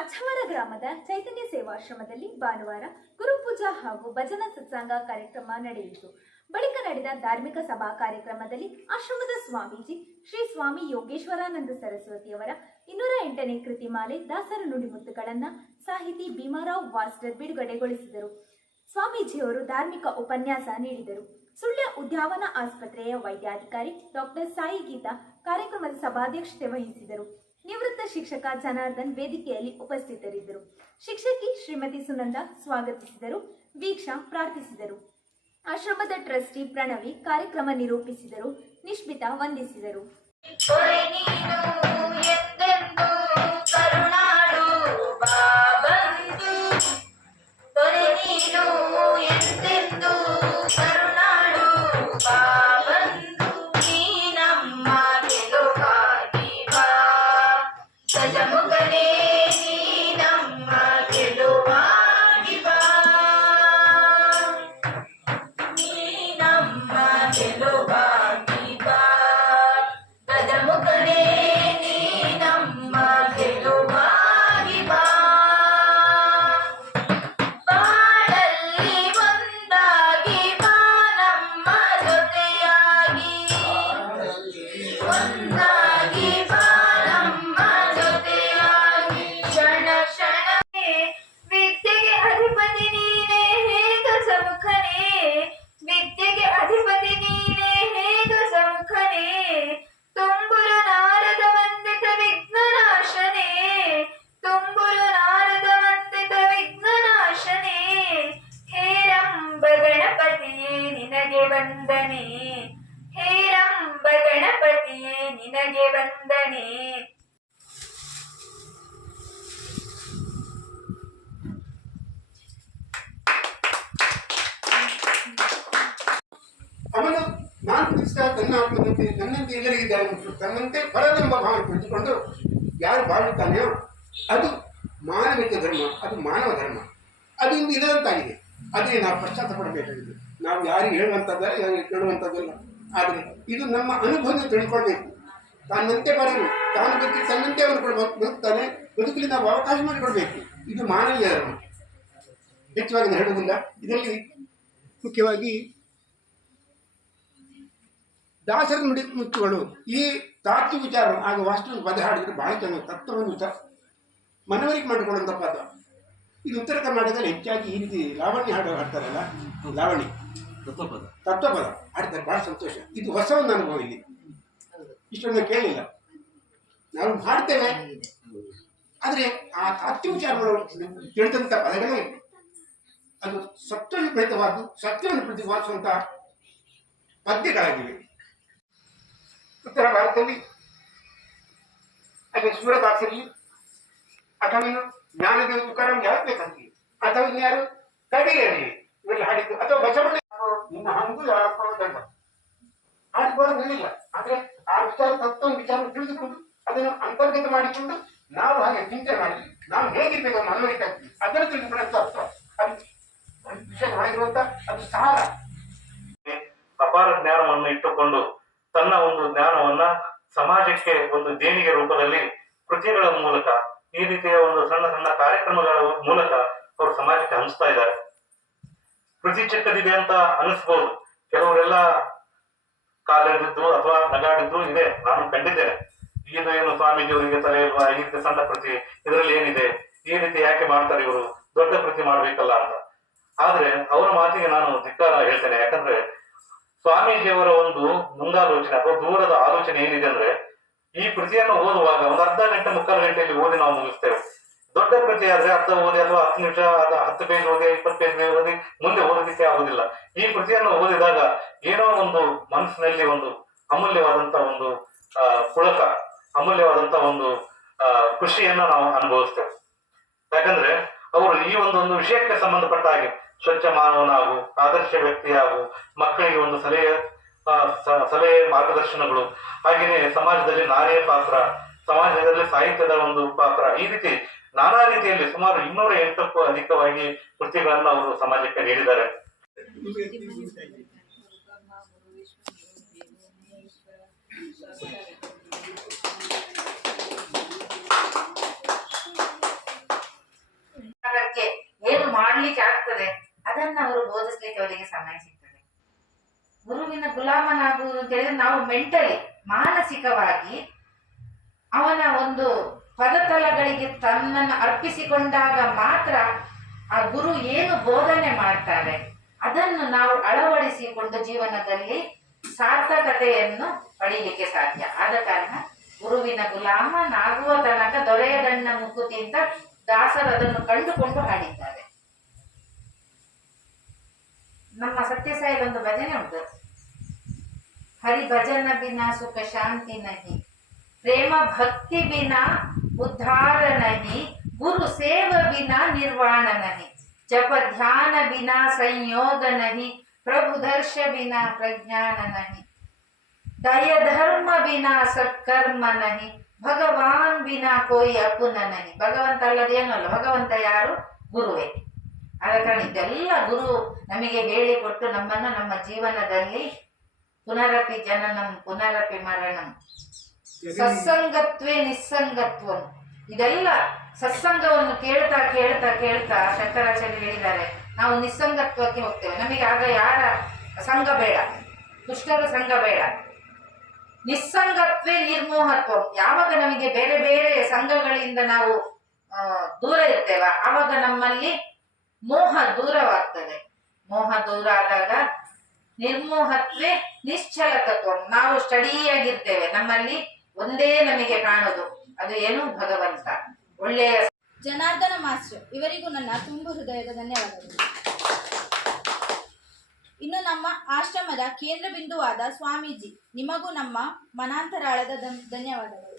ಅಜ್ಹವರ ಗ್ರಾಮದ ಚೈತನ್ಯ ಸೇವಾಶ್ರಮದಲ್ಲಿ ಭಾನುವಾರ ಗುರುಪೂಜಾ ಹಾಗೂ ಭಜನಾ ಸತ್ಸಂಗ ಕಾರ್ಯಕ್ರಮ ನಡೆಯಿತು. ಬಳಿಕ ನಡೆದ ಧಾರ್ಮಿಕ ಸಭಾ ಕಾರ್ಯಕ್ರಮದಲ್ಲಿ ಆಶ್ರಮದ ಸ್ವಾಮೀಜಿ ಶ್ರೀ ಸ್ವಾಮಿ ಯೋಗೇಶ್ವರಾನಂದ ಸರಸ್ವತಿಯವರ ಇನ್ನೂರ ಎಂಟನೇ ಕೃತಿಮಾಲೆ ದಾಸರ ನುಡಿಮುತ್ತುಗಳನ್ನ ಸಾಹಿತಿ ಭೀಮಾರಾವ್ ವಾಸ್ಟರ್ ಬಿಡುಗಡೆಗೊಳಿಸಿದರು. ಸ್ವಾಮೀಜಿಯವರು ಧಾರ್ಮಿಕ ಉಪನ್ಯಾಸ ನೀಡಿದರು. ಸುಳ್ಯ ಉದ್ಯಾವನ ಆಸ್ಪತ್ರೆಯ ವೈದ್ಯಾಧಿಕಾರಿ ಡಾಕ್ಟರ್ ಸಾಯಿ ಗೀತಾ ಕಾರ್ಯಕ್ರಮದ ಸಭಾಧ್ಯಕ್ಷತೆ ವಹಿಸಿದರು. ನಿವೃತ್ತ ಶಿಕ್ಷಕ ಜನಾರ್ದನ್ ವೇದಿಕೆಯಲ್ಲಿ ಉಪಸ್ಥಿತರಿದ್ದರು. ಶಿಕ್ಷಕಿ ಶ್ರೀಮತಿ ಸುನಂದ ಸ್ವಾಗತಿಸಿದರು. ವೀಕ್ಷಾ ಪ್ರಾರ್ಥಿಸಿದರು. ಆಶ್ರಮದ ಟ್ರಸ್ಟಿ ಪ್ರಣವಿ ಕಾರ್ಯಕ್ರಮ ನಿರೂಪಿಸಿದರು. ನಿಶ್ಮಿತ ವಂದಿಸಿದರು. ಅವನು ನಾನು ಕೃಷ್ಣ ತನ್ನ ಆತ್ಮದಂತೆ ನನ್ನಂತೆ ಎಲ್ಲರಿಗೂ ಮತ್ತು ತನ್ನಂತೆ ಬರದೆಂಬ ಭಾವನೆ ಕುಳಿತುಕೊಂಡು ಯಾರು ಬಾಳುತ್ತಾನೆಯೋ ಅದು ಮಾನವಿಕ ಧರ್ಮ, ಅದು ಮಾನವ ಧರ್ಮ. ಅದು ಇಂದು ಇದರಂತಾಗಿದೆ. ಅದೇ ನಾವು ಪಶ್ಚಾತ್ತಪಡಬೇಕಾಗಿದೆ ನಾವು ಯಾರಿಗೆ ಹೇಳುವಂಥದ್ದಲ್ಲ ಯಾರಿಗೆ ಕೇಳುವಂಥದ್ದಲ್ಲ. ಆದರೆ ಇದು ನಮ್ಮ ಅನುಭವ ತಿಳ್ಕೊಳ್ಬೇಕು. ತನ್ನಂತೆ ಬರಲು. ತಾನು ಬದುಕಿ ತನ್ನಂತೆ ಅವನು ಕೂಡ ಬದುಕ್ತಾನೆ ಬದುಕಲಿ ನಾವು ಅವಕಾಶ ಮಾಡಿಕೊಡ್ಬೇಕು. ಇದು ಮಾನವೀಯ ಹೆಚ್ಚುವಾಗಿ ಹೇಳುವುದಿಲ್ಲ. ಇದರಲ್ಲಿ ಮುಖ್ಯವಾಗಿ ದಾಸರ ನುಡಿ ಮುತ್ತುಗಳು ಈ ತಾತ್ವಿಕ ವಿಚಾರ ಆಗ ವಾಸ್ತವ ಪದ ಹಾಡಿದ್ರೆ ಬಹಳ ಚೆನ್ನಾಗಿ ತತ್ವವನ್ನು ಮನವರಿಕೆ ಮಾಡಿಕೊಳ್ಳುವಂಥ ಪದ. ಇದು ಉತ್ತರ ಕರ್ನಾಟಕದಲ್ಲಿ ಹೆಚ್ಚಾಗಿ ಈ ರೀತಿ ಲಾವಣ್ಯ ಹಾಡು ಹಾಡ್ತಾರಲ್ಲ ಲಾವಣಿ ತತ್ವಪದ. ತತ್ವಪದ. ಹಾಡ್ತಾರೆ. ಬಹಳ ಸಂತೋಷ. ಇದು ಹೊಸ ಒಂದು ಅನುಭವ ಇಲ್ಲಿ. ಇಷ್ಟೊಂದು ಕೇಳಿಲ್ಲ. ನಾವು ಮಾಡ್ತೇವೆ ಆದರೆ ಆ ತಾತ್ವಿಕ ವಿಚಾರಗಳು ತಿಳಿದಂಥ ಪದಗಳೇ ಅದು ಸತ್ಯವನ್ನು ಪ್ರೇತವಾದ್ದು ಸತ್ಯವನ್ನು ಪ್ರತಿಪಾದಿಸುವಂಥ ಪದ್ಯಗಳಾಗಿವೆ. ಉತ್ತರ ಭಾರತದಲ್ಲಿ ಅದೇ ಸೂರದಾಸರಿ, ಅಥವಾ ಇನ್ನು ಜ್ಞಾನದೇವ ತುಕಾರಾಮ್ ಅಥವಾ ಇನ್ಯಾರು ಕಡಿಯರಿ ಇವೆಲ್ಲ ಹಾಡಿದ್ದು. ಅಥವಾ ಬಸವಣ್ಣ ನಿಮ್ಮ ಹಂಗು ಯಾರು? ಹಾಡಿಕೊಂಡು ನಿಲ್ಲಿಲ್ಲ ಆದ್ರೆ ಆ ವಿಚಾರ ತತ್ವ ವಿಚಾರ ತಿಳಿದುಕೊಂಡು ಅದನ್ನು ಅಂತರ್ಗತ ಮಾಡಿಕೊಂಡು ನಾವು ಹಾಗೆ ಚಿಂತೆ ಮಾಡಿ, ನಾವು ಹೇಗಿರ್ಬೇಕು ಅನ್ನೋ ಅನ್ವಯಿಕ ಅದನ್ನು ತಿಳಿದುಕೊಳ್ಳೋ ತತ್ವ ಅದು ವಿಷಯ ಅದು ಸಾರ. ಅಪಾರ ಜ್ಞಾನವನ್ನು ಇಟ್ಟುಕೊಂಡು ತನ್ನ ಒಂದು ಜ್ಞಾನವನ್ನ ಸಮಾಜಕ್ಕೆ ಒಂದು ದೇಣಿಗೆ ರೂಪದಲ್ಲಿ ಕೃತಿಗಳ ಮೂಲಕ, ಈ ರೀತಿಯ ಒಂದು ಸಣ್ಣ ಸಣ್ಣ ಕಾರ್ಯಕ್ರಮಗಳ ಮೂಲಕ ಅವರು ಸಮಾಜಕ್ಕೆ ಹಂಚ್ತಾ ಇದ್ದಾರೆ. ಕೃತಿ ಚಿಕ್ಕದಿದೆ ಅಂತ ಅನಿಸ್ಬೋದು. ಕೆಲವರೆಲ್ಲ ಕಾಲೆಳೆದಿದ್ದು ಅಥವಾ ನಗಾಡಿದ್ದು ಇದೆ. ನಾನು ಕಂಡಿದ್ದೇನೆ. ಇದು ಏನು ಸ್ವಾಮೀಜಿಯವರಿಗೆ ತಲೆ ಇಲ್ವಾ ರೀತಿ ಸಣ್ಣ ಪ್ರತಿ ಇದರಲ್ಲಿ ಏನಿದೆ? ಈ ರೀತಿ ಯಾಕೆ ಮಾಡ್ತಾರೆ ಇವರು? ದೊಡ್ಡ ಪ್ರತಿ ಮಾಡ್ಬೇಕಲ್ಲ ಅಂತ. ಆದ್ರೆ ಅವರ ಮಾತಿಗೆ ನಾನು ಧಿಕ್ಕಾರ ಹೇಳ್ತೇನೆ. ಯಾಕಂದ್ರೆ ಸ್ವಾಮೀಜಿಯವರ ಒಂದು ಮುಂದಾಲೋಚನೆ ಅಥವಾ ದೂರದ ಆಲೋಚನೆ ಏನಿದೆ ಅಂದ್ರೆ ಈ ಕೃತಿಯನ್ನು ಓದುವಾಗ ಒಂದು ಅರ್ಧ ಗಂಟೆ, ಮುಕ್ಕಾಲು ಗಂಟೆಯಲ್ಲಿ ಓದಿ ನಾವು ಮುಗಿಸ್ತೇವೆ. ದೊಡ್ಡ ಕೃತಿ ಆದ್ರೆ ಅರ್ಧ ಓದಿ ಅಥವಾ ಹತ್ತು ನಿಮಿಷ ಅಥವಾ ಹತ್ತು ಪೇಜ್ ಓದಿ, ಇಪ್ಪತ್ತು ಪೇಜ್ ಓದಿ ಮುಂದೆ ಓದಲಿಕ್ಕೆ ಆಗುದಿಲ್ಲ. ಈ ಕೃತಿಯನ್ನು ಓದಿದಾಗ ಏನೋ ಒಂದು ಮನಸ್ಸಿನಲ್ಲಿ ಒಂದು ಅಮೂಲ್ಯವಾದಂತ ಒಂದು ಪುಳಕ, ಅಮೂಲ್ಯವಾದಂತ ಒಂದು ಖುಷಿಯನ್ನ ನಾವು ಅನುಭವಿಸ್ತೇವೆ. ಯಾಕಂದ್ರೆ ಅವರು ಈ ಒಂದು ಒಂದು ವಿಷಯಕ್ಕೆ ಸಂಬಂಧಪಟ್ಟ ಹಾಗೆ ಸ್ವಚ್ಛ ಮಾನವನಾಗು, ಆದರ್ಶ ವ್ಯಕ್ತಿಯಾಗು, ಮಕ್ಕಳಿಗೆ ಒಂದು ಸಲಹೆ ಸಲಹೆ, ಮಾರ್ಗದರ್ಶನಗಳು, ಹಾಗೆಯೇ ಸಮಾಜದಲ್ಲಿ ನಾರಿಯ ಪಾತ್ರ, ಸಮಾಜದಲ್ಲಿ ಸಾಹಿತ್ಯದ ಒಂದು ಪಾತ್ರ, ಈ ರೀತಿ ನಾನಾ ರೀತಿಯಲ್ಲಿ ಸುಮಾರು ಇನ್ನೂರ ಎಂಟಕ್ಕೂ ಅಧಿಕವಾಗಿ ಕೃತಿಗಳನ್ನು ಅವರು ಸಮಾಜಕ್ಕೆ ನೀಡಿದ್ದಾರೆ. ಮಾಡ್ಲಿಕ್ಕೆ ಆಗ್ತದೆ? ಅದನ್ನ ಅವರು ಬೋಧಿಸ್ಲಿಕ್ಕೆ ಅವರಿಗೆ ಸಮಯ ಸಿಗ್ತದೆ. ಗುರುವಿನ ಗುಲಾಮನಾಗುವುದು ಅಂತ ಹೇಳಿದ್ರೆ ನಾವು ಮೆಂಟಲಿ ಮಾನಸಿಕವಾಗಿ ಅವನ ಒಂದು ಪದತಲಗಳಿಗೆ ತನ್ನನ್ನು ಅರ್ಪಿಸಿಕೊಂಡಾಗ ಮಾತ್ರ ಆ ಗುರು ಏನು ಬೋಧನೆ ಮಾಡ್ತಾರೆ? ಅದನ್ನು ನಾವು ಅಳವಡಿಸಿಕೊಂಡು ಜೀವನದಲ್ಲಿ ಸಾರ್ಥಕತೆಯನ್ನು ಪಡೀಲಿಕ್ಕೆ ಸಾಧ್ಯ. ಆದ ಕಾರಣ ಗುರುವಿನ ಗುಲಾಮ ನಾಗುವ ತನಕ ದೊರೆಯದಣ್ಣ ಮುಕುತಿ ಅಂತ ದಾಸರು ಅದನ್ನು ಕಂಡುಕೊಂಡು ಹಾಡಿದ್ದಾರೆ. ನಮ್ಮ ಸತ್ಯಸಾಯಿ ಒಂದು ಭಜನೆ ಉಂಟು. ಹರಿ ಭಜನ ಬಿನ ಸುಖ ಶಾಂತಿ ನಹಿ. ಪ್ರೇಮ ಭಕ್ತಿ ಬಿನ ನಹಿ ಗುರು ಸೇವ ಬಿನ ನಿರ್ವಾಣ ನಹಿ ಜಪ ಧ್ಯಾನ ಬಿನ ಸಂಯೋಗ ನಹಿ ಪ್ರಭು ದರ್ಶ ಬಿನ ಪ್ರಜ್ಞಾನ ನಹಿ ದಯ ಧರ್ಮ ಬಿನ ಸತ್ಕರ್ಮ ನಹಿ ಭಗವಾನ್ ಬಿನ ಕೋಯಿ ಅಪುನ ನಹಿ ಭಗವಂತ ಅಲ್ಲದೆ ಏನೂ ಅಲ್ಲ, ಭಗವಂತ ಯಾರು? ಗುರುವೇ. ಆದ ಕಾರಣ ಇದೆಲ್ಲ ಗುರು ನಮಗೆ ಹೇಳಿಕೊಟ್ಟು ನಮ್ಮನ್ನು ನಮ್ಮ ಜೀವನದಲ್ಲಿ ಪುನರಪಿ ಜನನಂ, ಪುನರಪಿ ಮರಣಂ. ಸತ್ಸಂಗತ್ವೇ ನಿಸ್ಸಂಗತ್ವಂ. ಇದೆಲ್ಲ ಸತ್ಸಂಗವನ್ನು ಕೇಳ್ತಾ ಕೇಳ್ತಾ ಕೇಳ್ತಾ ಶಂಕರಾಚಾರ್ಯ ಹೇಳಿದ್ದಾರೆ, ನಾವು ನಿಸ್ಸಂಗತ್ವಕ್ಕೆ ಹೋಗ್ತೇವೆ. ನಮಗೆ ಆಗ ಯಾರ ಸಂಘ ಬೇಡ? ದುಷ್ಟರ ಸಂಘ ಬೇಡ. ನಿಸ್ಸಂಗತ್ವೇ ನಿರ್ಮೋಹತ್ವ. ಯಾವಾಗ ನಮಗೆ ಬೇರೆ ಬೇರೆ ಸಂಘಗಳಿಂದ ನಾವು ದೂರ ಇರ್ತೇವ, ಆವಾಗ ನಮ್ಮಲ್ಲಿ ಮೋಹ ದೂರವಾಗ್ತದೆ. ಮೋಹ ದೂರ ಆದಾಗ ನಿರ್ಮೋಹತ್ವೇ ನಿಶ್ಚಲತತ್ವ. ನಾವು ಸ್ಟಡಿಯಾಗಿರ್ತೇವೆ. ನಮ್ಮಲ್ಲಿ ಒಂದೇ ನಮಗೆ ಕಾಣೋದು. ಅದು ಏನು ಭಗವಂತ? ಒಳ್ಳೆಯ ಜನಾರ್ದನ ಮಾಸ್ಟರ್, ಇವರಿಗೂ ನನ್ನ ತುಂಬು ಹೃದಯದ ಧನ್ಯವಾದಗಳು. ಇನ್ನು ನಮ್ಮ ಆಶ್ರಮದ ಕೇಂದ್ರ ಬಿಂದುವಾದ ಸ್ವಾಮೀಜಿ, ನಿಮಗೂ ನಮ್ಮ ಮನಾಂತರಾಳದ ಧನ್ಯವಾದಗಳು.